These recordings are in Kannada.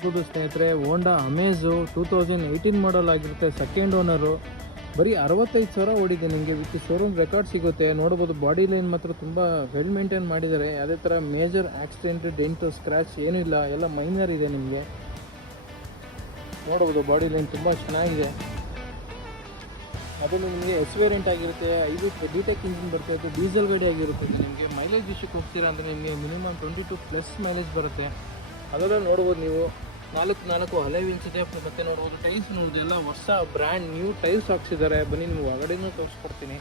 ಹೌದು ಸ್ನೇಹಿತರೆ, ಹೋಂಡಾ ಅಮೇಜು 2018 ಮಾಡಲ್ ಆಗಿರುತ್ತೆ. Second owner. ಬರೀ 65,000 ಓಡಿದೆ. ನಿಮಗೆ ವಿತ್ ಶೋರೂಮ್ ರೆಕಾರ್ಡ್ ಸಿಗುತ್ತೆ. ನೋಡ್ಬೋದು ಬಾಡಿ ಲೈನ್ ಮಾತ್ರ ತುಂಬ ವೆಲ್ ಮೇಂಟೈನ್ ಮಾಡಿದ್ದಾರೆ. ಯಾವುದೇ ಥರ ಮೇಜರ್ ಆಕ್ಸಿಡೆಂಟ್, ಡೆಂಟು, ಸ್ಕ್ರ್ಯಾಚ್ ಏನೂ ಇಲ್ಲ. ಎಲ್ಲ ಮೈನರ್ ಇದೆ. ನಿಮಗೆ ನೋಡ್ಬೋದು ಬಾಡಿ ಲೈನ್ ತುಂಬ ಚೆನ್ನಾಗಿದೆ. ಅದನ್ನು ನಿಮಗೆ ಎಸ್ ವೇರಿಯಂಟ್ ಆಗಿರುತ್ತೆ. 5 ಡಿಟೆಕ್ ಇಂಜಿನ್ ಬರುತ್ತೆ. ಅದು ಡೀಸೆಲ್ ಗಾಡಿ ಆಗಿರುತ್ತೆ. ನಿಮಗೆ ಮೈಲೇಜ್ ವಿಷಯಕ್ಕೆ ಹೋಗ್ತೀರಾ ಅಂದರೆ ನಿಮಗೆ ಮಿನಿಮಮ್ 22+ ಮೈಲೇಜ್ ಬರುತ್ತೆ. ಅದೆಲ್ಲ ನೋಡ್ಬೋದು ನೀವು. 4 ಹಳೆ ವೀಲ್ಸ್ ಇದೆ. ಮತ್ತು ನೋಡ್ಬೋದು ಟೈಲ್ಸ್ ನೋಡ್ಬೋದು, ಎಲ್ಲ ಹೊಸ ಬ್ರ್ಯಾಂಡ್ ನ್ಯೂ ಟೈಲ್ಸ್ ಹಾಕ್ಸಿದ್ದಾರೆ. ಬನ್ನಿ ನೀವು ಹೊರಗಡೆನೂ ತೋರಿಸ್ಕೊಡ್ತೀನಿ.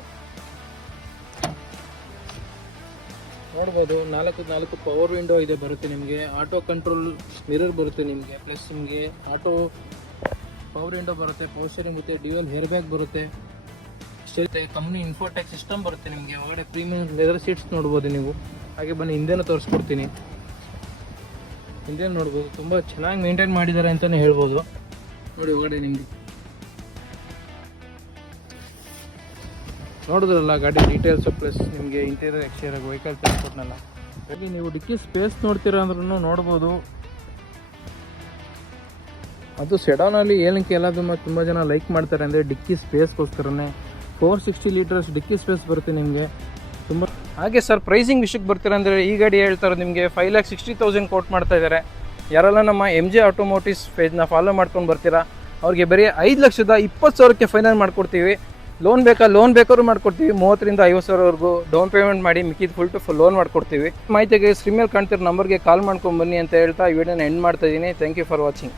ನೋಡ್ಬೋದು 4 ಪವರ್ ವಿಂಡೋ ಇದೆ ಬರುತ್ತೆ. ನಿಮಗೆ ಆಟೋ ಕಂಟ್ರೋಲ್ ಮಿರರ್ ಬರುತ್ತೆ. ನಿಮಗೆ ಪ್ಲಸ್ ನಿಮಗೆ ಆಟೋ ಪವರ್ ವಿಂಡೋ ಬರುತ್ತೆ, ಪವರ್ ಸ್ಟೇರಿಂಗ್ ಬರುತ್ತೆ, ಡ್ಯೂಯಲ್ ಹೇರ್ ಬ್ಯಾಗ್ ಬರುತ್ತೆ, ಕಂಪ್ನಿ ಇನ್ಫೋಟೆಕ್ ಸಿಸ್ಟಮ್ ಬರುತ್ತೆ. ನಿಮಗೆ ಒಳಗಡೆ ಪ್ರೀಮಿಯಂ ಲೆದರ್ ಸೀಟ್ಸ್ ನೋಡ್ಬೋದು ನೀವು. ಹಾಗೆ ಬನ್ನಿ ಹಿಂದೆನೂ ತೋರಿಸ್ಕೊಡ್ತೀನಿ. ಹಿಂದೆ ನೋಡ್ಬೋದು ತುಂಬ ಚೆನ್ನಾಗಿ ಮೇಂಟೈನ್ ಮಾಡಿದ್ದಾರೆ ಅಂತಲೇ ಹೇಳ್ಬೋದು. ನೋಡಿ ಒಳಗಡೆ ನಿಮಗೆ ನೋಡಿದ್ರಲ್ಲ ಗಾಡಿ ಡೀಟೇಲ್ಸು, ಪ್ಲಸ್ ನಿಮಗೆ ಇಂಟೀರಿಯರ್ ಎಕ್ಸ್ಟೀರಿಯರ್ ವೆಹಿಕಲ್ ತೋರಿಸ್ಕೊಟ್ನಲ್ಲ. ಹಾಗೆ ನೀವು ಡಿಕ್ಕಿ ಸ್ಪೇಸ್ ನೋಡ್ತೀರಾ ಅಂದ್ರೂ ನೋಡ್ಬೋದು. ಅದು ಸೆಡಾನಲ್ಲಿ ಏನಕ್ಕೆ ಎಲ್ಲದನ್ನು ತುಂಬ ಜನ ಲೈಕ್ ಮಾಡ್ತಾರೆ ಅಂದರೆ ಡಿಕ್ಕಿ ಸ್ಪೇಸ್ಗೋಸ್ಕರನೇ. 460 ಲೀಟರ್ಸ್ ಡಿಕ್ಕಿ ಸ್ಪೇಸ್ ಬರುತ್ತೆ ನಿಮಗೆ ತುಂಬ. ಹಾಗೆ ಸರ್ ಪ್ರೈಸಿಂಗ್ ವಿಷಯಕ್ಕೆ ಬರ್ತೀರಾ ಅಂದರೆ ಈ ಗಾಡಿ ಹೇಳ್ತಾರೆ ನಿಮಗೆ 5,60,000 ಕೋಟ್ ಮಾಡ್ತಾ ಇದ್ದಾರೆ. ಯಾರೆಲ್ಲ ನಮ್ಮ MJ ಆಟೋಮೋಟಿವ್ಸ್ ಪೇಜ್ನ ಫಾಲೋ ಮಾಡ್ಕೊಂಡು ಬರ್ತೀರಾ ಅವ್ರಿಗೆ ಬರೀ 5,20,000ಕ್ಕೆ ಫೈನಲ್ ಮಾಡಿಕೊಡ್ತೀವಿ. ಲೋನ್ ಬೇಕಾದ್ರೂ ಮಾಡ್ಕೊಡ್ತೀವಿ. 30,000 to 50,000ವರೆಗೂ ಡೌನ್ ಪೇಮೆಂಟ್ ಮಾಡಿ ಮಿಕ್ಕಿದ ಫುಲ್ ಲೋನ್ ಮಾಡ್ಕೊಡ್ತೀವಿ. ಮಾಹಿತಿಗೆ ಸ್ಕ್ರೀನ್ ಮೇಲೆ ಕಾಣ್ತಿರೋ ನಂಬರ್ಗೆ ಕಾಲ್ ಮಾಡ್ಕೊಂಡು ಬನ್ನಿ ಅಂತ ಹೇಳ್ತಾ ಈ ವಿಡಿಯೋನ ಎಂಡ್ ಮಾಡ್ತಾ ಇದ್ದೀನಿ. Thank you for watching.